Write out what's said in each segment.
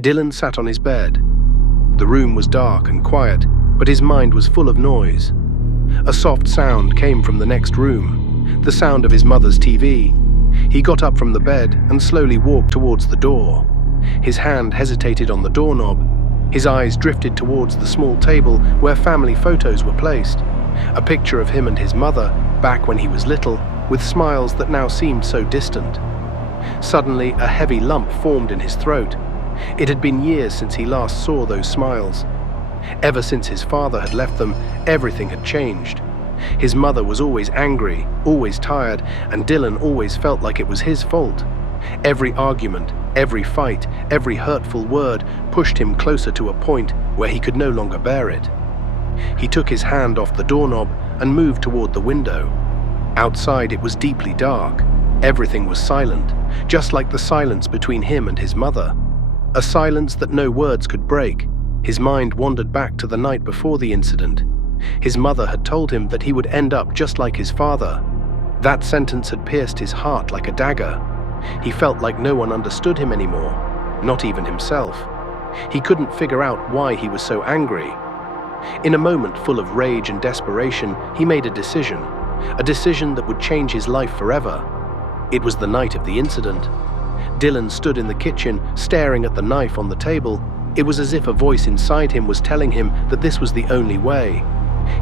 Dylan sat on his bed. The room was dark and quiet, but his mind was full of noise. A soft sound came from the next room, the sound of his mother's TV. He got up from the bed and slowly walked towards the door. His hand hesitated on the doorknob. His eyes drifted towards the small table where family photos were placed. A picture of him and his mother, back when he was little, with smiles that now seemed so distant. Suddenly, a heavy lump formed in his throat. It had been years since he last saw those smiles. Ever since his father had left them, everything had changed. His mother was always angry, always tired, and Dylan always felt like it was his fault. Every argument, every fight, every hurtful word pushed him closer to a point where he could no longer bear it. He took his hand off the doorknob and moved toward the window. Outside, it was deeply dark. Everything was silent, just like the silence between him and his mother. A silence that no words could break. His mind wandered back to the night before the incident. His mother had told him that he would end up just like his father. That sentence had pierced his heart like a dagger. He felt like no one understood him anymore, not even himself. He couldn't figure out why he was so angry. In a moment full of rage and desperation, he made a decision that would change his life forever. It was the night of the incident. Dylan stood in the kitchen, staring at the knife on the table. It was as if a voice inside him was telling him that this was the only way.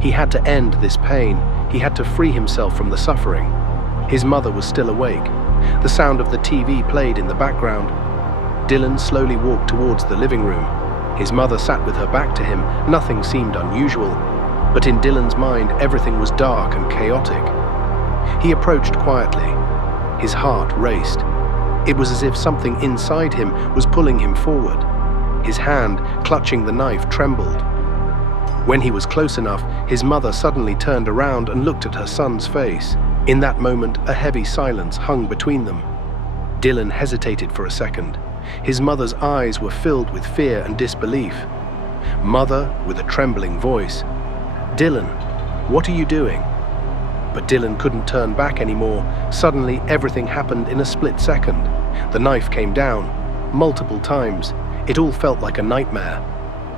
He had to end this pain. He had to free himself from the suffering. His mother was still awake. The sound of the TV played in the background. Dylan slowly walked towards the living room. His mother sat with her back to him. Nothing seemed unusual. But in Dylan's mind, everything was dark and chaotic. He approached quietly. His heart raced. It was as if something inside him was pulling him forward. His hand, clutching the knife, trembled. When he was close enough, his mother suddenly turned around and looked at her son's face. In that moment, a heavy silence hung between them. Dylan hesitated for a second. His mother's eyes were filled with fear and disbelief. Mother, with a trembling voice, "Dylan, what are you doing?" But Dylan couldn't turn back anymore. Suddenly, everything happened in a split second. The knife came down, multiple times. It all felt like a nightmare.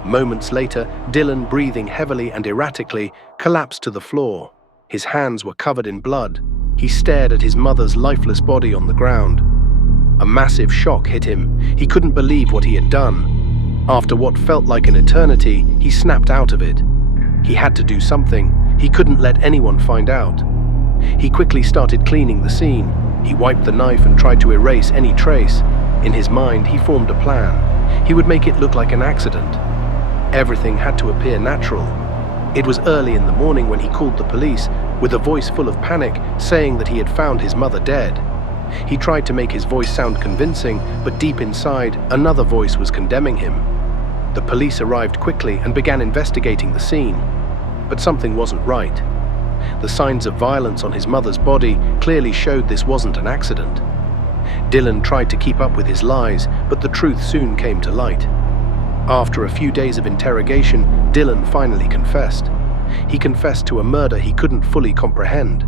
Moments later, Dylan, breathing heavily and erratically, collapsed to the floor. His hands were covered in blood. He stared at his mother's lifeless body on the ground. A massive shock hit him. He couldn't believe what he had done. After what felt like an eternity, he snapped out of it. He had to do something. He couldn't let anyone find out. He quickly started cleaning the scene. He wiped the knife and tried to erase any trace. In his mind, he formed a plan. He would make it look like an accident. Everything had to appear natural. It was early in the morning when he called the police, with a voice full of panic, saying that he had found his mother dead. He tried to make his voice sound convincing, but deep inside, another voice was condemning him. The police arrived quickly and began investigating the scene. But something wasn't right. The signs of violence on his mother's body clearly showed this wasn't an accident. Dylan tried to keep up with his lies, but the truth soon came to light. After a few days of interrogation, Dylan finally confessed. He confessed to a murder he couldn't fully comprehend.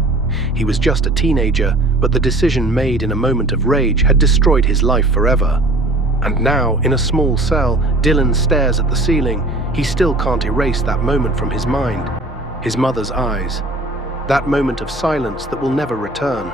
He was just a teenager, but the decision made in a moment of rage had destroyed his life forever. And now, in a small cell, Dylan stares at the ceiling. He still can't erase that moment from his mind. His mother's eyes. That moment of silence that will never return.